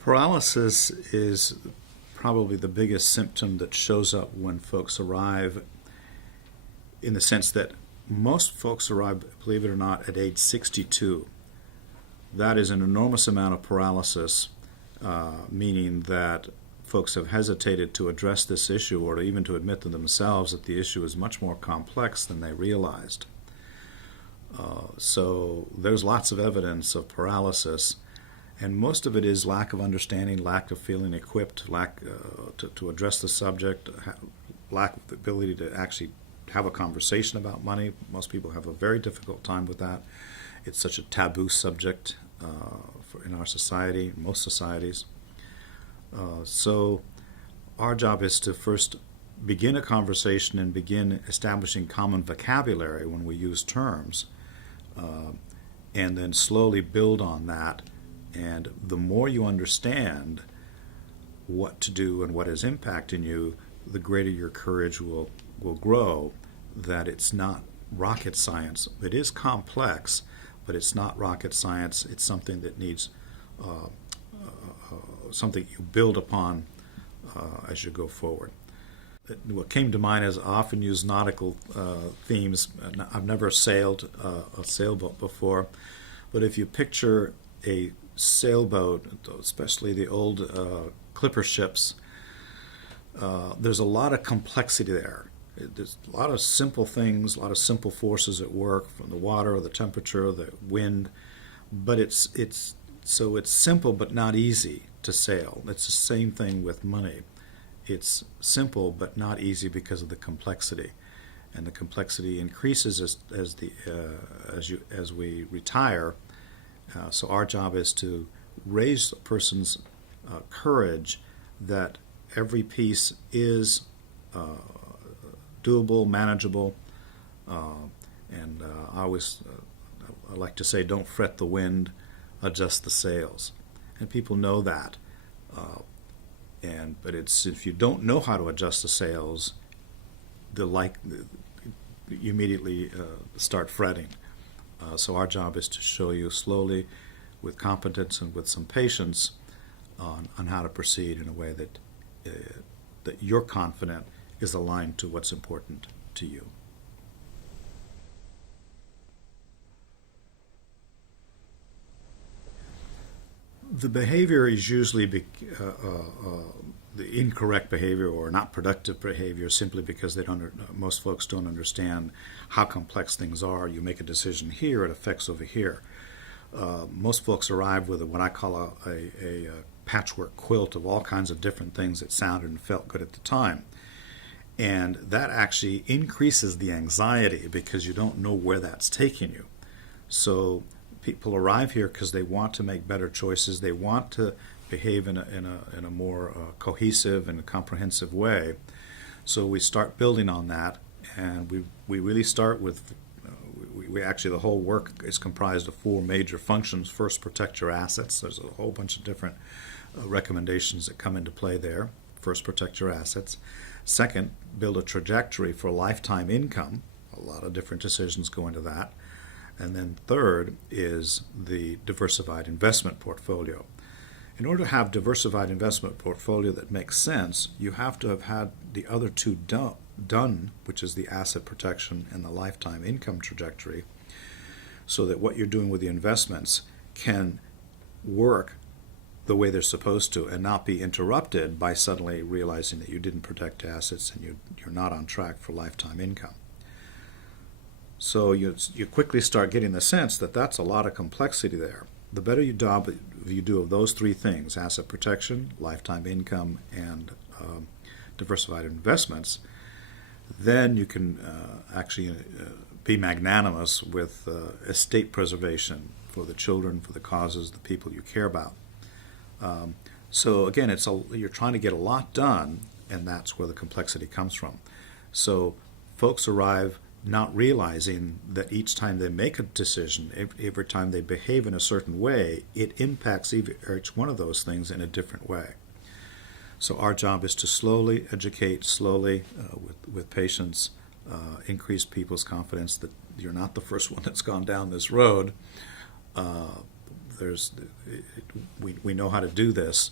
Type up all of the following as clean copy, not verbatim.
Paralysis is probably the biggest symptom that shows up when folks arrive, in the sense that most folks arrive, believe it or not, at age 62. That is an enormous amount of paralysis, meaning that folks have hesitated to address this issue or even to admit to themselves that the issue is much more complex than they realized. So there's lots of evidence of paralysis, and most of it is lack of understanding, lack of feeling equipped, lack to address the subject, lack of the ability to actually have a conversation about money. Most people have a very difficult time with that. It's such a taboo subject in our society, most societies. So our job is to first begin a conversation and begin establishing common vocabulary when we use terms, and then slowly build on that. And the more you understand what to do and what is impacting you, the greater your courage will grow, that it's not rocket science. It is complex, but it's not rocket science. It's something that needs something you build upon as you go forward. What came to mind is I often use nautical themes. I've never sailed a sailboat before, but if you picture a sailboat, especially the old clipper ships, there's a lot of complexity there. There's a lot of simple things, a lot of simple forces at work, from the water, the temperature, the wind, but it's simple but not easy to sail. It's the same thing with money. It's simple but not easy because of the complexity, and the complexity increases as we retire. So our job is to raise a person's courage that every piece is doable, manageable, and I like to say, don't fret the wind, adjust the sails, and people know that. But it's, if you don't know how to adjust the sails, you immediately start fretting. So our job is to show you slowly, with competence and with some patience, on how to proceed in a way that you're confident is aligned to what's important to you. The behavior is usually the incorrect behavior or not productive behavior, simply because most folks don't understand how complex things are. You make a decision here, it affects over here. Most folks arrive with what I call a patchwork quilt of all kinds of different things that sounded and felt good at the time. And that actually increases the anxiety because you don't know where that's taking you. So people arrive here because they want to make better choices. They want to behave in a more cohesive and comprehensive way. So we start building on that, and we really start with we actually, the whole work is comprised of 4 major functions. First, protect your assets. There's a whole bunch of different recommendations that come into play there. First, protect your assets. Second, build a trajectory for lifetime income. A lot of different decisions go into that. And then third is the diversified investment portfolio. In order to have diversified investment portfolio that makes sense, you have to have had the other 2 done, which is the asset protection and the lifetime income trajectory, so that what you're doing with the investments can work the way they're supposed to and not be interrupted by suddenly realizing that you didn't protect assets and you're not on track for lifetime income. So you quickly start getting the sense that that's a lot of complexity there. The better you do of those 3 things, asset protection, lifetime income, and diversified investments, then you can actually be magnanimous with estate preservation for the children, for the causes, the people you care about. So again, you're trying to get a lot done, and that's where the complexity comes from. So folks arrive not realizing that each time they make a decision, every time they behave in a certain way, it impacts each one of those things in a different way. So our job is to slowly educate, slowly, with patience, increase people's confidence that you're not the first one that's gone down this road, we know how to do this,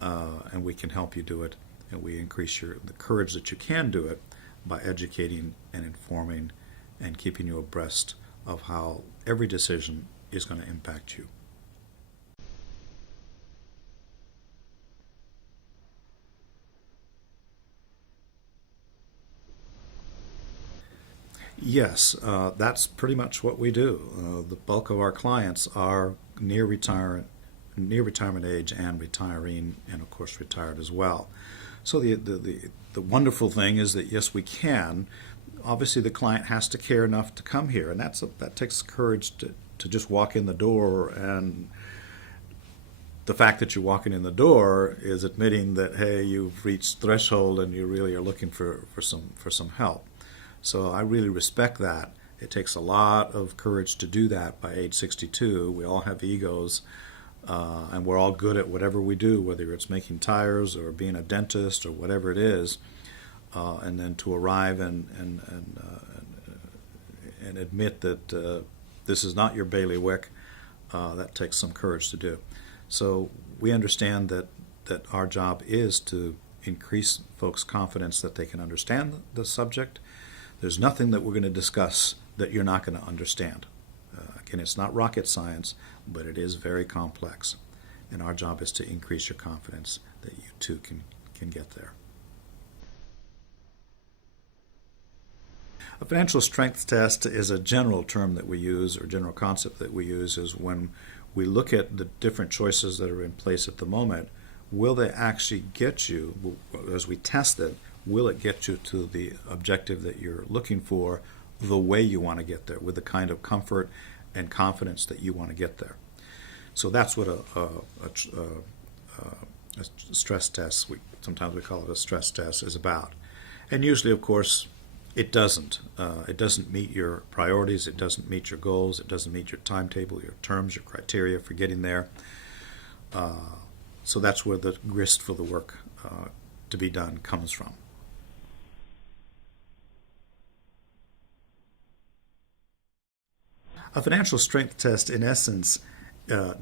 and we can help you do it, and we increase the courage that you can do it by educating and informing and keeping you abreast of how every decision is going to impact you. Yes, that's pretty much what we do. The bulk of our clients are near retirement age and retiring, and of course retired as well. So the wonderful thing is that yes, we can. Obviously, the client has to care enough to come here, and that takes courage to just walk in the door. And the fact that you're walking in the door is admitting that, hey, you've reached threshold and you really are looking for some help. So I really respect that. It takes a lot of courage to do that by age 62. We all have egos, and we're all good at whatever we do, whether it's making tires or being a dentist or whatever it is. And then to arrive and admit that this is not your bailiwick, that takes some courage to do. So we understand that our job is to increase folks' confidence that they can understand the subject. There's nothing that we're going to discuss that you're not going to understand. Again, it's not rocket science, but it is very complex. And our job is to increase your confidence that you too can get there. A financial strength test is a general term that we use, or general concept that we use, is when we look at the different choices that are in place at the moment, will they actually get you, as we test it, will it get you to the objective that you're looking for the way you want to get there, with the kind of comfort and confidence that you want to get there? So that's what a stress test, sometimes we call it a stress test, is about. And usually, of course, it doesn't. It doesn't meet your priorities. It doesn't meet your goals. It doesn't meet your timetable, your terms, your criteria for getting there. So that's where the grist for the work to be done comes from. A financial strength test, in essence,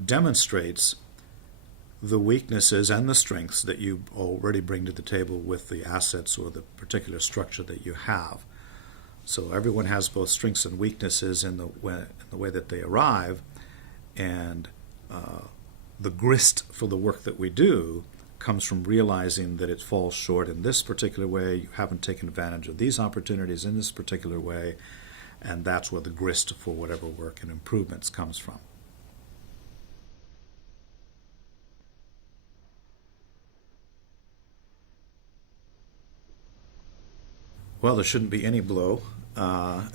demonstrates the weaknesses and the strengths that you already bring to the table with the assets or the particular structure that you have. So everyone has both strengths and weaknesses in the way that they arrive, and the grist for the work that we do comes from realizing that it falls short in this particular way, you haven't taken advantage of these opportunities in this particular way, and that's where the grist for whatever work and improvements comes from. Well, there shouldn't be any blow. But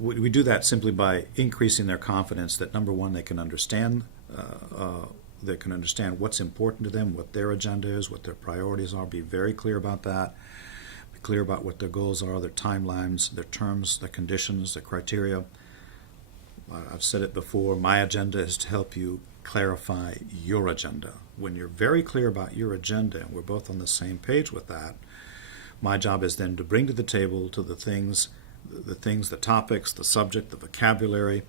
we do that simply by increasing their confidence that, number one, they can understand what's important to them, what their agenda is, what their priorities are. Be very clear about that. Be clear about what their goals are, their timelines, their terms, their conditions, their criteria. I've said it before, my agenda is to help you clarify your agenda. When you're very clear about your agenda, and we're both on the same page with that, my job is then to bring to the table to the topics, the subject, the vocabulary,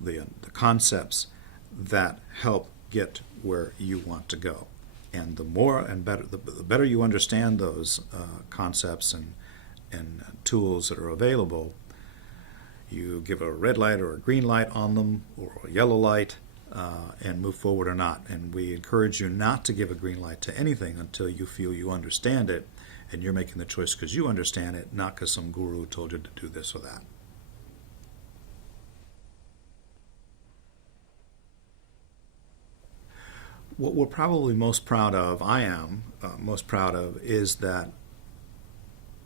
the concepts that help get where you want to go. And the more and better, the better you understand those concepts and tools that are available, you give a red light or a green light on them, or a yellow light, and move forward or not. And we encourage you not to give a green light to anything until you feel you understand it, and you're making the choice because you understand it, not because some guru told you to do this or that. What we're probably most proud of, most proud of, is that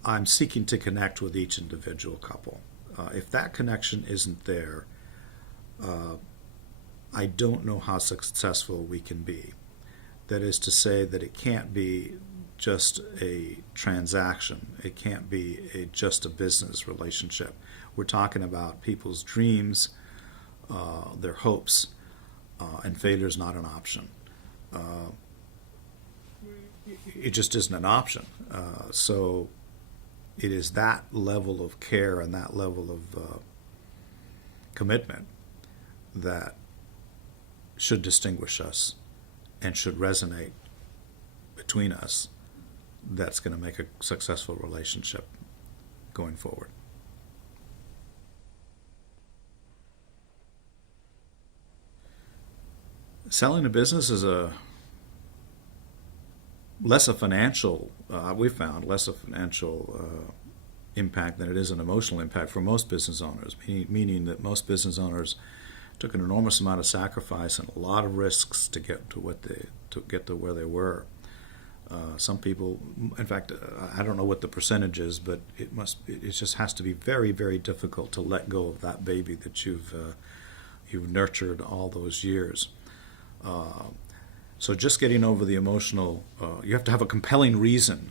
I'm seeking to connect with each individual couple. If that connection isn't there, I don't know how successful we can be. That is to say that it can't be just a transaction. It can't be just a business relationship. We're talking about people's dreams, their hopes, and failure is not an option. It just isn't an option. So it is that level of care and that level of commitment that should distinguish us and should resonate between us, that's going to make a successful relationship going forward. Selling a business is less a financial, we've found, less a financial impact than it is an emotional impact for most business owners, meaning that most business owners took an enormous amount of sacrifice and a lot of risks to get to where they were. Some people, in fact, I don't know what the percentage is, but it just has to be very, very difficult to let go of that baby that you've nurtured all those years. So just getting over the emotional, you have to have a compelling reason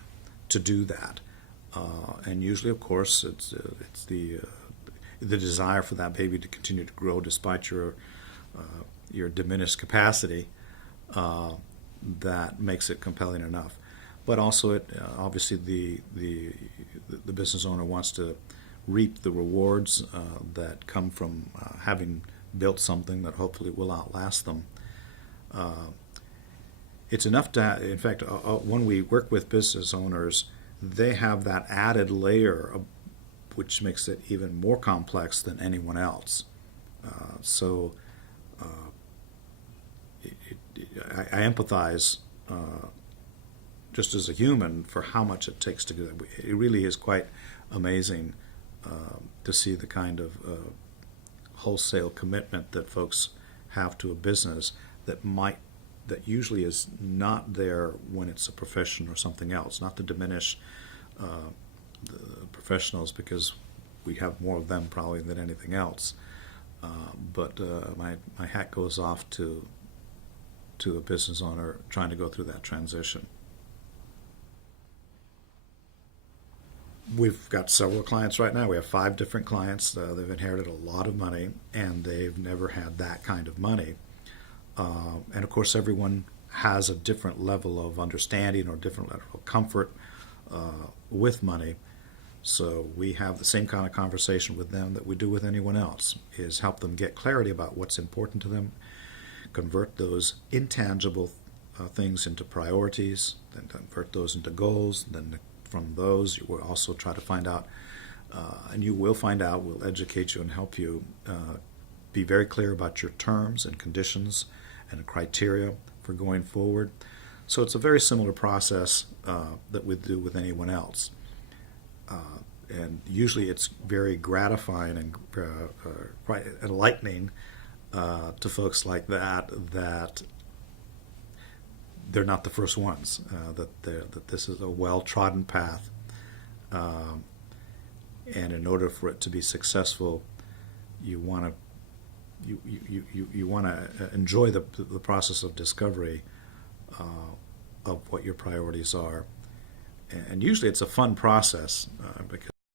to do that, and usually, of course, it's the desire for that baby to continue to grow despite your diminished capacity that makes it compelling enough. But also, obviously the business owner wants to reap the rewards that come from having built something that hopefully will outlast them. It's enough to, in fact, when we work with business owners, they have that added layer which makes it even more complex than anyone else. I empathize just as a human for how much it takes to do that. It really is quite amazing to see the kind of wholesale commitment that folks have to a business that usually is not there when it's a profession or something else. Not to diminish the professionals, because we have more of them probably than anything else. But my hat goes off to a business owner trying to go through that transition. We've got several clients right now. We have 5 different clients. They've inherited a lot of money, and they've never had that kind of money. And of course, everyone has a different level of understanding or different level of comfort with money. So we have the same kind of conversation with them that we do with anyone else, is help them get clarity about what's important to them, convert those intangible things into priorities, then convert those into goals, then from those you will also try to find out, and you will find out, we'll educate you and help you be very clear about your terms and conditions and criteria for going forward. So it's a very similar process that we do with anyone else. And usually it's very gratifying and quite enlightening to folks like that they're not the first ones, that this is a well-trodden path. And in order for it to be successful, you want to enjoy the process of discovery of what your priorities are. And usually it's a fun process because